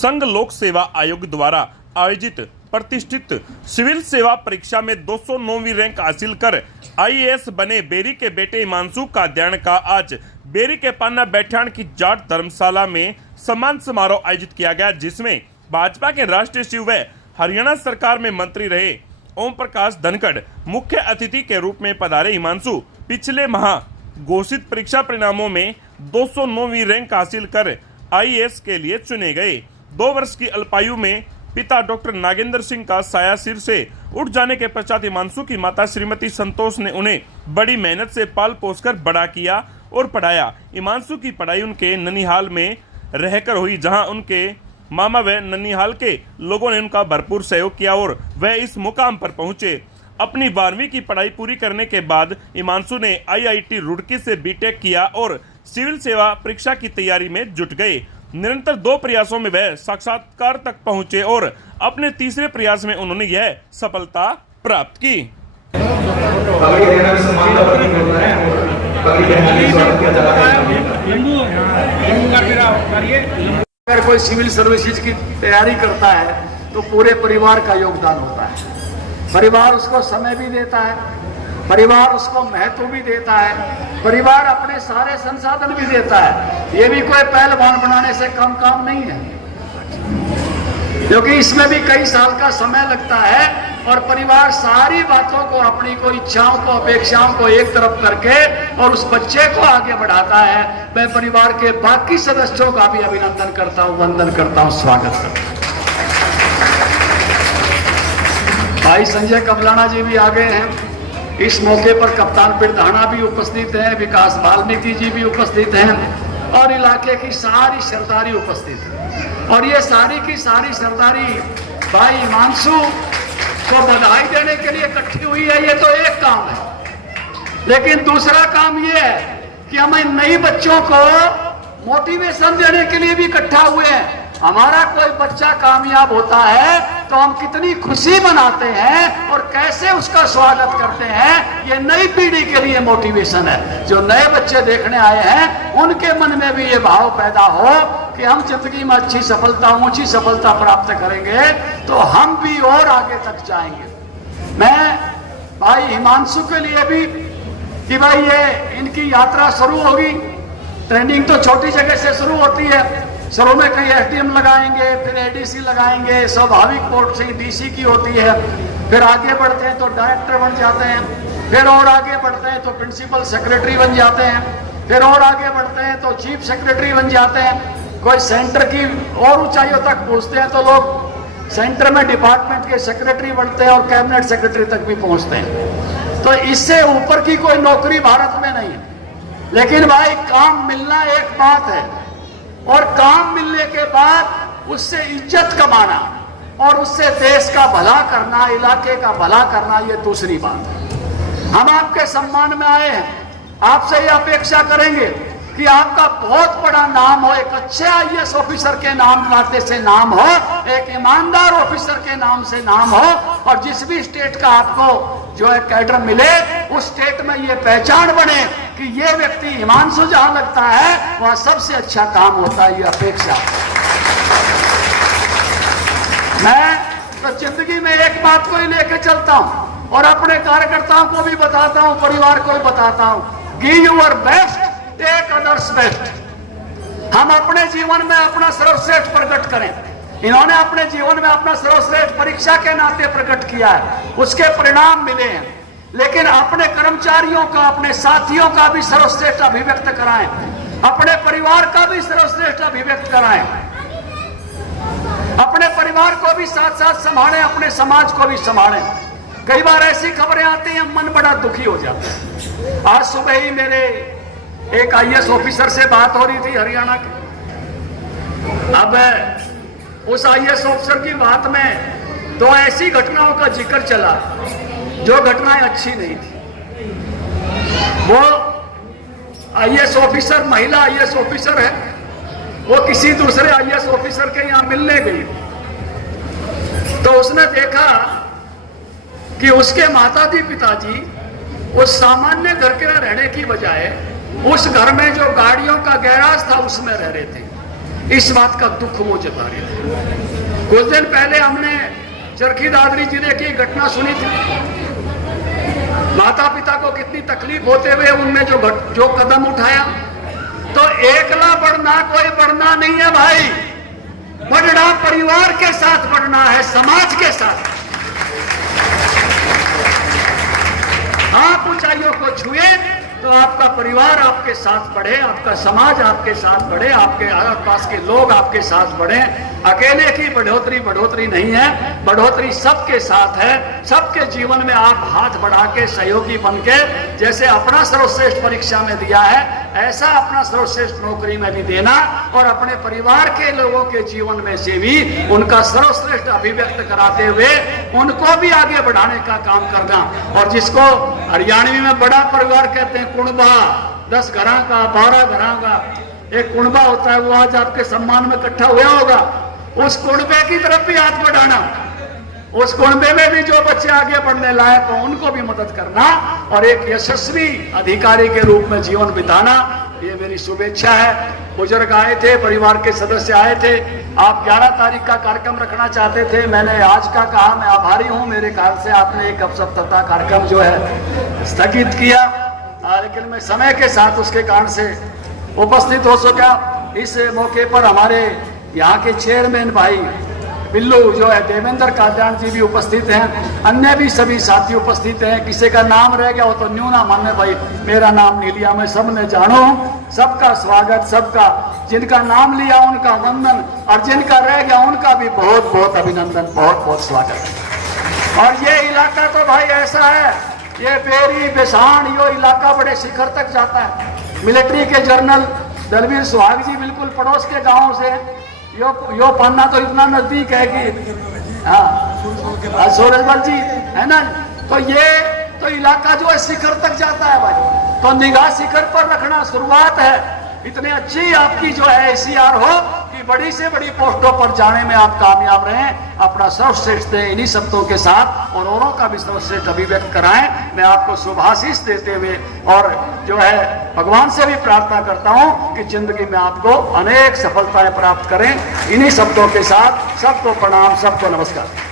संघ लोक सेवा आयोग द्वारा आयोजित प्रतिष्ठित सिविल सेवा परीक्षा में 209वीं रैंक हासिल कर आईएएस बने बेरी के बेटे हिमांशु कात्यायन का आज बेरी के पान्ना बैठान की जाट धर्मशाला में सम्मान समारोह आयोजित किया गया, जिसमें भाजपा के राष्ट्रीय सचिव व हरियाणा सरकार में मंत्री रहे ओम प्रकाश धनखड़ मुख्य अतिथि के रूप में पधारे। हिमांशु पिछले माह घोषित परीक्षा परिणामों में 209वीं रैंक हासिल कर आईएएस के लिए चुने गए। 2 वर्ष की अल्पायु में पिता डॉक्टर नागेंद्र सिंह का साया सिर से उठ जाने के पश्चात हिमांशु की माता श्रीमती संतोष ने उन्हें बड़ी मेहनत से पाल पोसकर बड़ा किया और पढ़ाया। हिमांशु की पढ़ाई उनके ननिहाल में रहकर हुई, जहां उनके मामा व ननिहाल के लोगों ने उनका भरपूर सहयोग किया और वह इस मुकाम पर पहुंचे। अपनी 12वीं की पढ़ाई पूरी करने के बाद हिमांशु ने आईआईटी रुड़की से बीटेक किया और सिविल सेवा परीक्षा की तैयारी में जुट गए। निरंतर 2 प्रयासों में वह साक्षात्कार तक पहुंचे और अपने तीसरे प्रयास में उन्होंने यह सफलता प्राप्त की। अगर कोई सिविल सर्विसेज की तैयारी करता है तो पूरे परिवार का योगदान होता है। परिवार उसको समय भी देता है, परिवार उसको महत्व भी देता है, परिवार अपने सारे संसाधन भी देता है। ये भी कोई पहलवान बनाने से कम काम नहीं है, क्योंकि इसमें भी कई साल का समय लगता है और परिवार सारी बातों को, अपनी को इच्छाओं को, अपेक्षाओं को एक तरफ करके और उस बच्चे को आगे बढ़ाता है। मैं परिवार के बाकी सदस्यों का भी अभिनंदन करता हूं, वंदन करता हूं, स्वागत करता हूं। भाई संजय कबलाना जी भी आ गए हैं। इस मौके पर कप्तान पिरधाना भी उपस्थित हैं, विकास वाल्मीकि जी भी उपस्थित हैं और इलाके की सारी सरदारी उपस्थित है। और ये सारी की सारी सरदारी भाई हिमांशु को बधाई देने के लिए इकट्ठी हुई है। ये तो एक काम है, लेकिन दूसरा काम ये है कि हमें नई बच्चों को मोटिवेशन देने के लिए भी इकट्ठा हुए हैं। हमारा कोई बच्चा कामयाब होता है तो हम कितनी खुशी मनाते हैं और कैसे उसका स्वागत करते हैं। ये नई पीढ़ी के लिए मोटिवेशन है। जो नए बच्चे देखने आए हैं उनके मन में भी ये भाव पैदा हो कि हम जिंदगी में अच्छी सफलता, ऊंची सफलता प्राप्त करेंगे तो हम भी और आगे तक जाएंगे। मैं भाई हिमांशु के लिए भी कि भाई ये इनकी यात्रा शुरू होगी। ट्रेनिंग तो छोटी जगह से शुरू होती है। शुरू में कहीं एसडीएम लगाएंगे, फिर एडीसी लगाएंगे, स्वाभाविक पोस्ट से डीसी की होती है। फिर आगे बढ़ते हैं तो डायरेक्टर बन जाते हैं, फिर और आगे बढ़ते हैं तो प्रिंसिपल सेक्रेटरी बन जाते हैं, फिर और आगे बढ़ते हैं तो चीफ सेक्रेटरी बन जाते हैं। कोई सेंटर की और ऊंचाइयों तक पहुंचते हैं तो लोग सेंटर में डिपार्टमेंट के सेक्रेटरी बनते हैं और कैबिनेट सेक्रेटरी तक भी पहुंचते हैं। तो इससे ऊपर की कोई नौकरी भारत में नहीं है। लेकिन भाई काम मिलना एक बात है और काम मिलने के बाद उससे इज्जत कमाना और उससे देश का भला करना, इलाके का भला करना, ये दूसरी बात है। हम आपके सम्मान में आए हैं, आपसे ये अपेक्षा करेंगे कि आपका बहुत बड़ा नाम हो, एक अच्छे आईएएस ऑफिसर के नाम नाते से नाम हो, एक ईमानदार ऑफिसर के नाम से नाम हो और जिस भी स्टेट का आपको जो है कैडर मिले उस स्टेट में ये पहचान बने कि ये व्यक्ति हिमांशु जहां लगता है वहां सबसे अच्छा काम होता है। ये अपेक्षा मैं तो जिंदगी में एक बात को ही लेके चलता हूं और अपने कार्यकर्ताओं को भी बताता हूं, परिवार को भी बताता हूं, give your best, take others best. हम अपने जीवन में अपना सर्वश्रेष्ठ प्रकट करें। इन्होंने अपने जीवन में अपना सर्वश्रेष्ठ परीक्षा के नाते प्रकट किया है, उसके परिणाम मिले हैं। लेकिन अपने कर्मचारियों का, अपने साथियों का भी सर्वश्रेष्ठ अभिव्यक्त कराएं, अपने परिवार का भी सर्वश्रेष्ठ अभिव्यक्त कराएं, अपने परिवार को भी साथ साथ संभालें, अपने समाज को भी संभालें। कई बार ऐसी खबरें आती हैं, मन बड़ा दुखी हो जाता है। आज सुबह ही मेरे एक आईएएस ऑफिसर से बात हो रही थी हरियाणा के। अब उस आईएएस ऑफिसर की बात में 2 ऐसी घटनाओं का जिक्र चला जो घटनाएं अच्छी नहीं थी। वो आईएएस ऑफिसर, महिला आईएएस ऑफिसर है, वो किसी दूसरे आईएएस ऑफिसर के यहां मिलने गई तो उसने देखा कि उसके माताजी पिताजी उस सामान्य घर के रहने की बजाय उस घर में जो गाड़ियों का गैराज था उसमें रह रहे थे। इस बात का दुख वो जता रहे थे। कुछ दिन पहले हमने चरखी दादरी जिले की घटना सुनी थी। माता पिता को कितनी तकलीफ होते हुए उनने जो कदम उठाया। तो एकला बढ़ना कोई बढ़ना नहीं है भाई, बढ़ना परिवार के साथ बढ़ना है, समाज के साथ। आप ऊंचाइयों को छुए तो आपका परिवार आपके साथ बढ़े, आपका समाज आपके साथ बढ़े, आपके आसपास के लोग आपके साथ बढ़े। अकेले की बढ़ोतरी नहीं है, बढ़ोतरी सबके साथ है। सबके जीवन में आप हाथ बढ़ा के सहयोगी बन के जैसे अपना सर्वश्रेष्ठ परीक्षा में दिया है, ऐसा अपना सर्वश्रेष्ठ नौकरी में भी देना और अपने परिवार के लोगों के जीवन में से भी उनका सर्वश्रेष्ठ अभिव्यक्त कराते हुए उनको भी आगे बढ़ाने का काम करना। और जिसको हरियाणवी में बड़ा परिवार कहते हैं, कुणबा, 10 घरों का, 12 घरों का एक कुणबा होता है, वो आज आपके सम्मान में इकट्ठा हुआ होगा। उस कुणबे की तरफ भी हाथ बढ़ाना, उस कुणबे में भी जो बच्चे आगे बढ़ने लायक हो उनको भी मदद करना और एक यशस्वी अधिकारी के रूप में जीवन बिताना, ये मेरी शुभेच्छा है। बुजुर्ग आए थे, परिवार के सदस्य आए थे। आप 11 तारीख का कार्यक्रम रखना चाहते थे, मैंने आज का कहा। मैं आभारी हूं, मेरे ख्याल से आपने एक अवसरता कार्यक्रम जो है स्थगित किया, लेकिन मैं समय के साथ उसके कारण से उपस्थित हो सका। इस मौके पर हमारे यहाँ के चेयरमैन भाई बिल्लू जो है देवेंद्र कादयान जी भी उपस्थित हैं, अन्य भी सभी साथी उपस्थित हैं। किसी का नाम रह गया हो तो न्यू ना माने भाई, मेरा नाम नहीं लिया, मैं सबने जानो। सबका स्वागत, सबका जिनका नाम लिया उनका वंदन और जिनका रह गया उनका भी बहुत बहुत अभिनंदन, बहुत बहुत स्वागत। और ये इलाका तो भाई ऐसा है, ये बेरी बेसाण यो इलाका बड़े शिखर तक जाता है। मिलिट्री के जनरल दलवीर सुहाग जी बिल्कुल पड़ोस के गांव से, यो पान्ना तो इतना नजदीक है कि हाँ सूरजबल जी है ना। तो ये तो इलाका जो है शिखर तक जाता है भाई, तो निगाह शिखर पर रखना शुरुआत है। इतने अच्छी आपकी जो है ACR हो कि बड़ी से बड़ी पोस्टों पर जाने में आप कामयाब रहें। अपना सर्वश्रेष्ठ दें इन्हीं शब्दों के साथ और औरों का भी सर्वश्रेष्ठ अभिव्यक्त कराएं। मैं आपको शुभाशीष देते हुए और जो है भगवान से भी प्रार्थना करता हूं कि जिंदगी में आपको अनेक सफलताएं प्राप्त करें। इन्हीं शब्दों के साथ सबको प्रणाम, सबको नमस्कार।